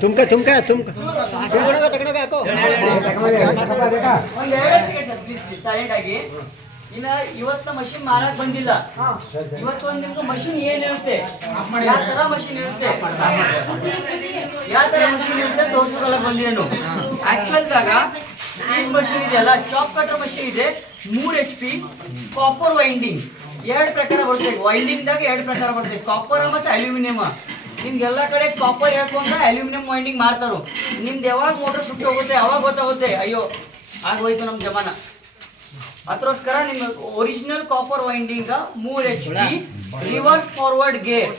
तुमका तुमका तुमका ಪ್ಲೀಸ್ ಸೈಲೆಂಟ್ ಆಗಿ. ಇನ್ನ ಇವತ್ತ ಮಷಿನ್ ಮಾರಕ್ ಬಂದಿಲ್ಲ. ಇವತ್ತು ಒಂದು ನಿಮ್ಗೆ ಮಷಿನ್ ಏನ್ ಇರುತ್ತೆ, ಯಾವ ತರ ಮಷಿನ್ ಇರುತ್ತೆ, ತೋರ್ಸೋದಲ್ಲ ಬಂದಿದ್ದೇನು. ಆಕ್ಚುಯಲ್ ದಾಗ ಈ ಮಷಿನ್ ಇದೆಯಲ್ಲ, ಚಾಪ್ ಕಟರ್ ಮಷಿನ್ ಇದೆ, 3 HP ಕಾಪರ್ ವೈಂಡಿಂಗ್. 2 ಪ್ರಕಾರ ಬರುತ್ತೆ ವೈಂಡಿಂಗ್ ದಾಗ, 2 ಪ್ರಕಾರ ಬರುತ್ತೆ, ಕಾಪರ್ ಮತ್ತೆ ಅಲ್ಯೂಮಿನಿಯಂ. ನಿಮ್ಗೆಲ್ಲ ಕಡೆ ಕಾಪರ್ ಹೇಳ್ಕೊಂಡ ಅಲ್ಯೂಮಿನಿಯಂ ವೈಂಡಿಂಗ್ ಮಾಡ್ತಾರೋ. ನಿಮ್ದು ಯಾವಾಗ ಮೋಟರ್ ಸುಟ್ಟು ಹೋಗುತ್ತೆ ಅವಾಗ ಗೊತ್ತಾಗುತ್ತೆ, ಅಯ್ಯೋ ಆಗೋಯ್ತು ನಮ್ ಜಮಾನ. ಅದಕ್ಕೋಸ್ಕರ ನಿಮ್ಮ original copper winding 3 HP reverse forward gear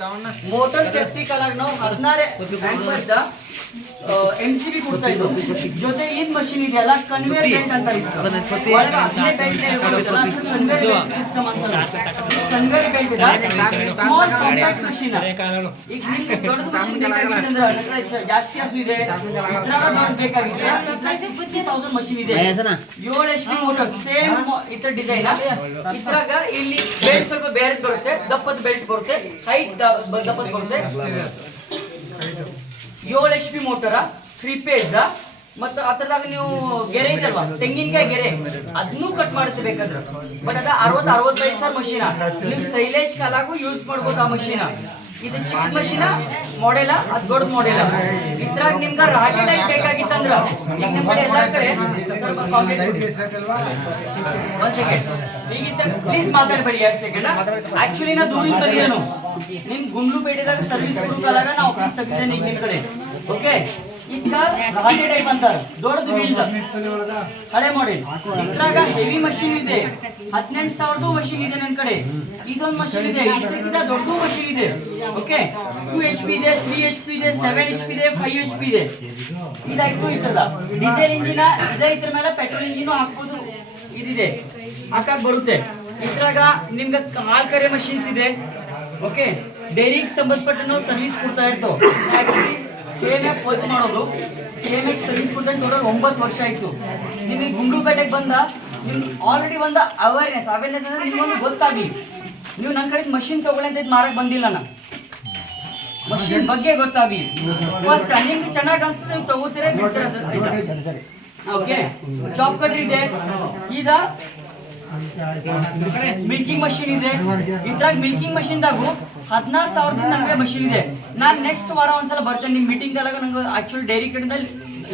motor safety ಕಲಾಗ ನಾವು 16 ಆಂಪಿಯರ್ MCB ಕೊಡ್ತಾ ಇದ್ದು. ಜೊತೆ ಈ ಮಷಿನ್ ಇದೆಯಲ್ಲ ಕನ್ವೇಯರ್ ಬೆಲ್ಟ್ ಅಂತ ಇತ್ತು, ಒಳಗೆ 15 ಬೆಲ್ಟ್ ಹೇಳ್ಕೊಳ್ತಲ್ಲ, ಕನ್ವೇಯರ್ ಬೆಲ್ಟ್ ಸಿಸ್ಟಮ್ ಅಂತ. Conveyor belt small compact machine. ಈಗ ನಿಮ್ಗೆ ದೊಡ್ಡದು ಮಷಿನ್ ಬೇಕಾಗಿತ್ತಂದ್ರೆ ಜಾಸ್ತಿ ಹಸು ಇದೆ, ಇದ್ರಾಗ ದೊಡ್ಡದು ಬೇಕಾಗಿದ್ರೆ 60,000 ಮಷಿನ್ ಇದೆ. 7 HP ಮೋಟರ್ ಸೇಮ್ ಇತರ ಡಿಸೈನ್. ಇದ್ರಾಗ ಇಲ್ಲಿ ಬೆಲ್ಟ್ ಸ್ವಲ್ಪ ಬೇರೆ ಬರುತ್ತೆ, ದಪ್ಪದ ಬೆಲ್ಟ್ ಬರುತ್ತೆ, ಹೈಟ್ ದಪ್ಪದ ಬರುತ್ತೆ. 7 HP ಮೋಟರ 3 ಫೇಸ್. ಮತ್ತು ಅದರದಾಗ ನೀವು ಗೆರೆ ಇದಲ್ವಾ, ತೆಂಗಿನಕಾಯಿ ಗೆರೆ, ಅದನ್ನೂ ಕಟ್ ಮಾಡುತ್ತೆ ಬೇಕಾದ್ರೆ. ಬಟ್ ಅದ 60-65 ಸಾವಿರ ಮಷೀನ. ನೀವು ಸೈಲೇಜ್ ಕಾಲಾಗೂ ಯೂಸ್ ಮಾಡ್ಬೋದು ಆ ಮಷೀನ. ಇದು ಚಿಕ್ಕ ಮಷೀನ ಮಾಡೆಲ, ಅದು ದೊಡ್ಡ ಮಾಡೆಲ. ಇದ್ರಾಗ ನಿಮ್ಗೆ ರಾಟಿ ಟೈಪ್ ಬೇಕಾಗಿತ್ತಂದ್ರ, ಈಗ ನಿಮ್ಮ ಕಡೆ ಎಲ್ಲ ಕಡೆ ಸ್ವಲ್ಪ ಒಂದ್ ಸೆಕೆಂಡ್ ಈಗ ಪ್ಲೀಸ್ ಮಾತಾಡ್ಬೇಡಿ 2 ಸೆಕೆಂಡ್. ಆಕ್ಚುಲಿ ನಾ ದೂರಿಂದ ಬಂದಿದ್ದೇನು, ನಿಮ್ ಗುಂಡ್ಲುಪೇಟೆದಾಗ ಸರ್ವಿಸ್ ಕೊಡೋಕಾಗ ನಾ ಆಫೀಸ್ ತೆಗಿದ್ದೇನೆ ಈಗ ನಿಮ್ ಕಡೆ. ಓಕೆ, ಈಗ ರಾಟಿ ಟೈಪ್ ಅಂತಾರೆ, ದೊಡ್ಡದು ವೀಲ್ ಹಳೆ ಮಾಡೆಲ್. ಇದ್ರಾಗ ಹೆವಿ ಮಷೀನ್ ಇದೆ, 18,000 ಮಷೀನ್ ಇದೆ ನನ್ನ ಕಡೆ. ಇದೊಂದು ಮಷೀನ್ ಇದೆ, ಇಷ್ಟಕ್ಕಿಂತ ದೊಡ್ಡದು ಮಷೀನ್ ಇದೆ. ಓಕೆ, 2 HP ಇದೆ, 3 HP ಇದೆ, 7 HP ಇದೆ, 5 HP ಇದೆ. ಇದಾಯ್ತು ಇದ್ರದ ಡೀಸೆಲ್ ಇಂಜಿನ ಇದೆ. ಇದ್ರ ಮೇಲೆ ಪೆಟ್ರೋಲ್ ಇಂಜಿನ್ ಹಾಕೋದು ಇದಿದೆ, ಹಾಕಕ್ ಬರುತ್ತೆ. ಇದ್ರಾಗ ನಿಮ್ಗೆ ಹಾಲ್ ಕರೆ ಮಷೀನ್ಸ್ ಇದೆ. ಓಕೆ, ಡೈರಿಗೆ ಸಂಬಂಧಪಟ್ಟ ನಾವು ಸರ್ವಿಸ್ ಕೊಡ್ತಾ ಇರ್ತೇವೆ. ಆಕ್ಚುಲಿ KMF ವರ್ಕ್ ಮಾಡೋದು, KMF ಸರ್ವಿಸ್ ಕೊಡ್ತಾ ಟೋಟಲ್ 9 ವರ್ಷ ಆಯ್ತು. ನಿಮಗೆ ಗುಂಡ್ಲುಪೇಟೆಗೆ ಬಂದ ನಿಮ್ಗೆ ಆಲ್ರೆಡಿ ಒಂದು ಅವೇರ್ನೆಸ್ ಅಂದ್ರೆ ನಿಮ್ಗೊಂದು ಗೊತ್ತಾಗ್ಲಿ. ನೀವು ನನ್ನ ಕಡೆ ಮಷಿನ್ ತಗೊಳ್ಳಿ ಅಂತ ಮಾರಕ್ ಬಂದಿಲ್ಲ, ನಾ ಮಷಿನ್ ಬಗ್ಗೆ ಗೊತ್ತಾಗ್ಲಿ ಫಸ್ಟ್. ನಿಮ್ಗೆ ಚೆನ್ನಾಗಿ ಅನ್ಸುತ್ತೆ ನೀವು ತಗೋತೀರ, ಬಿಡ್ತೀರ. ಓಕೆ, ಚಾಪ್ ಕಟ್ರ್ ಇದೆ, ಈಗ ಮಿಲ್ಕಿಂಗ್ ಮಷೀನ್ ಇದೆ. ಇದ್ರಾಗ ಮಿಲ್ಕಿಂಗ್ ಮಷೀನ್ದಾಗು 16,000 ನನಗೆ ಮಷೀನ್ ಇದೆ. ನಾನು ನೆಕ್ಸ್ಟ್ ವಾರ ಒಂದ್ಸಲ ಬರ್ತೇನೆ ನಿಮ್ಮ ಮೀಟಿಂಗ್ ಅಲ್ಲಾಗ. ನಂಗೆ ಆಕ್ಚುಲಿ ಡೈರಿ ಕಡೆಯಿಂದ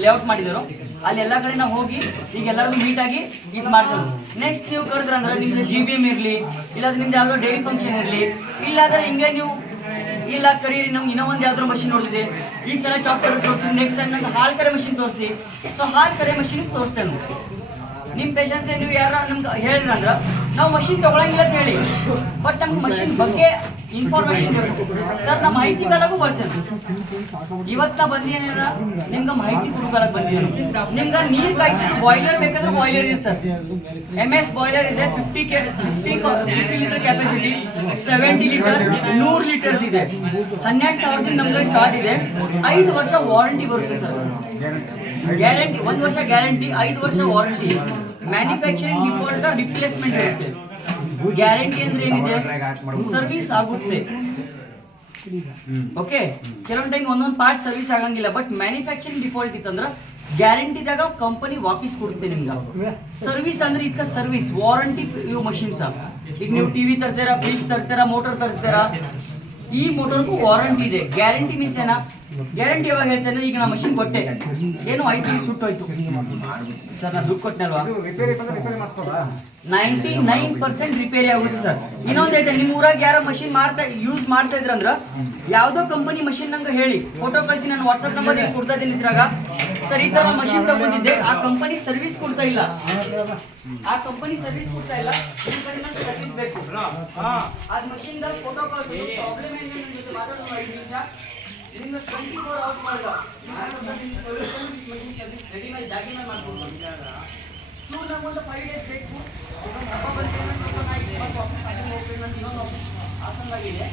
ಲೇಔಟ್ ಮಾಡಿದ್ರು, ಅಲ್ಲಿ ಎಲ್ಲ ಕಡೆ ನಾವು ಹೋಗಿ ಈಗ ಎಲ್ಲರಿಗೂ ಮೀಟ್ ಆಗಿ ಇದು ಮಾಡ್ತೇವೆ. ನೆಕ್ಸ್ಟ್ ನೀವು ಕರೆದ್ರಂದ್ರೆ ನಿಮ್ದು GBM ಇರಲಿ, ಇಲ್ಲಾಂದ್ರೆ ನಿಮ್ದು ಯಾವುದೋ ಡೈರಿ ಫಂಕ್ಷನ್ ಇರಲಿ, ಇಲ್ಲಾಂದ್ರೆ ಹಿಂಗೆ ನೀವು ಇಲ್ಲ ಕರೀರಿ ನಮ್ಗೆ ಇನ್ನೂ ಒಂದು ಯಾವ್ದಾದ್ರು ಮಷೀನ್ ನೋಡಿದೆ, ಈ ಸಲ ಚಾಪ್ ಕರೆ ತೋರಿಸ್ತೀನಿ, ನೆಕ್ಸ್ಟ್ ಟೈಮ್ ನಂಗೆ ಹಾಲು ಕರೆ ಮಷೀನ್ ತೋರಿಸಿ. ಸೊ ಹಾಲು ಕರೆ ಮಷೀನ್ ತೋರಿಸ್ತೇನೆ. ನಿಮ್ಮ ಪೇಷನ್ಸ್ ನೀವು ಯಾರ ನಮ್ಗೆ ಹೇಳಿದ್ರಂದ್ರೆ ನಾವು ಮಷೀನ್ ತಗೊಳಂಗಿಲ್ಲ ಅಂತ ಹೇಳಿ, ಬಟ್ ನಮ್ಗೆ ಮಷೀನ್ ಬಗ್ಗೆ ಇನ್ಫಾರ್ಮೇಶನ್ ಬೇಕು ಸರ್. ನಮ್ಮ ಮಾಹಿತಿ ಕಾಲಾಗೂ ಬರ್ತೇನೆ. ಇವತ್ತ ಬಂದೇನಿಲ್ಲ ನಿಮ್ಗೆ ಮಾಹಿತಿ ಕೊಡೋಕಾಲಕ್ಕೆ ಬಂದಿದ್ದೇನೆ. ನಿಮ್ಗೆ ನೀರು ಕಾಯಿಸಿ ಬಾಯ್ಲರ್ ಬೇಕಾದ್ರೆ ಬಾಯ್ಲರ್ ಇದೆ ಸರ್. MS ಬಾಯ್ಲರ್ ಇದೆ, 50 ಲೀಟರ್ ಕೆಪಾಸಿಟಿ, 70 ಲೀಟರ್, 100 ಲೀಟರ್ ಇದೆ. 12,000 ನಮ್ಗೆ ಸ್ಟಾರ್ಟ್ ಇದೆ. 5 ವರ್ಷ ವಾರಂಟಿ ಬರುತ್ತೆ ಸರ್. ಗ್ಯಾರಂಟಿ 1 ವರ್ಷ ಗ್ಯಾರಂಟಿ, 5 ವರ್ಷ ವಾರಂಟಿ. ಮ್ಯಾನುಫ್ಯಾಕ್ಚರಿಂಗ್ ಡಿಫಾಲ್ಟ್ ರಿಪ್ಲೇಸ್ಮೆಂಟ್ ಇರುತ್ತೆ. ಗ್ಯಾರಂಟಿ ಅಂದ್ರೆ ಏನಿದೆ, ಸರ್ವಿಸ್ ಆಗುತ್ತೆ. ಓಕೆ, ಕೆಲವೊಂದು ಟೈಮ್ ಒಂದೊಂದು ಪಾರ್ಟ್ ಸರ್ವಿಸ್ ಆಗಂಗಿಲ್ಲ, ಬಟ್ ಮ್ಯಾನುಫ್ಯಾಕ್ಚರಿಂಗ್ ಡಿಫಾಲ್ಟ್ ಇತ್ತಂದ್ರೆ ಗ್ಯಾರಂಟಿದಾಗ ಕಂಪನಿ ವಾಪಸ್ ಕೊಡುತ್ತೆ ನಿಮ್ಗೆ. ಸರ್ವಿಸ್ ಅಂದ್ರೆ ಇದಕ್ಕೆ ಸರ್ವಿಸ್ ವಾರಂಟಿ. ಇವು ಮಷೀನ್ಸ್ ಈಗ ನೀವು TV ತರ್ತೀರಾ, ಫ್ರಿಜ್ ತರ್ತೀರಾ, ಮೋಟರ್ ತರ್ತೀರಾ, ಈ ಮೋಟರ್ಗೂ ವಾರಂಟಿ ಇದೆ. ಗ್ಯಾರಂಟಿ ಮೀನ್ಸ್ ಏನ, ಗ್ಯಾರಂಟಿ ಯಾವಾಗ ಹೇಳ್ತೇನೆ, ಈಗ ನಮ್ಮ ಮಷೀನ್ ಕೊಟ್ಟೆ ಏನು ಆಯ್ತು, ಸುಟ್ಟೋಯ್ತು ಸರ್, ನಾನು ದುಡ್ಡು ಕೊಟ್ಟನಲ್ವಾ, 99% ರಿಪೇರಿ ಆಗುತ್ತೆ ಸರ್. ಇನ್ನೊಂದು ಐತೆ, ನಿಮ್ಮ ಊರಾಗ ಯಾರೋ ಮಷೀನ್ ಯೂಸ್ ಮಾಡ್ತಾ ಇದ್ರಂದ್ರ ಯಾವುದೋ ಕಂಪನಿ ಮಷೀನ್ ನಂಗೆ ಹೇಳಿ ಫೋಟೋ ಕಳಿಸಿ, ನಾನು ವಾಟ್ಸಪ್ ನಂಬರ್ ನಿಮ್ಗೆ ಕೊಡ್ತಾ ಇದ್ದೀನಿ. ಇದ್ರಾಗ ಸರ್ ಈ ತರ ಮಷೀನ್ ತಗೊಂಡಿದ್ದೆ, ಆ ಕಂಪನಿ ಸರ್ವಿಸ್ ಕೊಡ್ತಾ ಇಲ್ಲ, ಆ ಕಂಪನಿ ಸರ್ವಿಸ್ ಕೊಡ್ತಾ ಇಲ್ಲ, ನಿಮ್ಮ ಕಡೆ ಸರ್ವಿಸ್ ಬೇಕು. ಆ ಮಷೀನ್ ಫೋಟೋ ಕಳಿಸಿ, ಪ್ರಾಬ್ಲಮ್ ಏನಿದೆ ನನ್ನ ಜೊತೆ ಮಾತಾಡೋದು 5 ನಿಮಿಷ. ನಿಮ್ಗೆ 24 ಅವರ್ಸ್ ಮಾಡಿದ ರೆಡಿ ಮಾಡಿ ಜಾಗಿ ಮೇಲೆ ಮಾಡ್ಬೋದು. ನಮ್ಗೊಂದು 5 ಡೇಸ್ ಬೇಕು. ಹಬ್ಬ ಬಂದ್ರೆ ಇನ್ನೊಂದು ಆಫೀಸ್ ಆಗಿದೆ.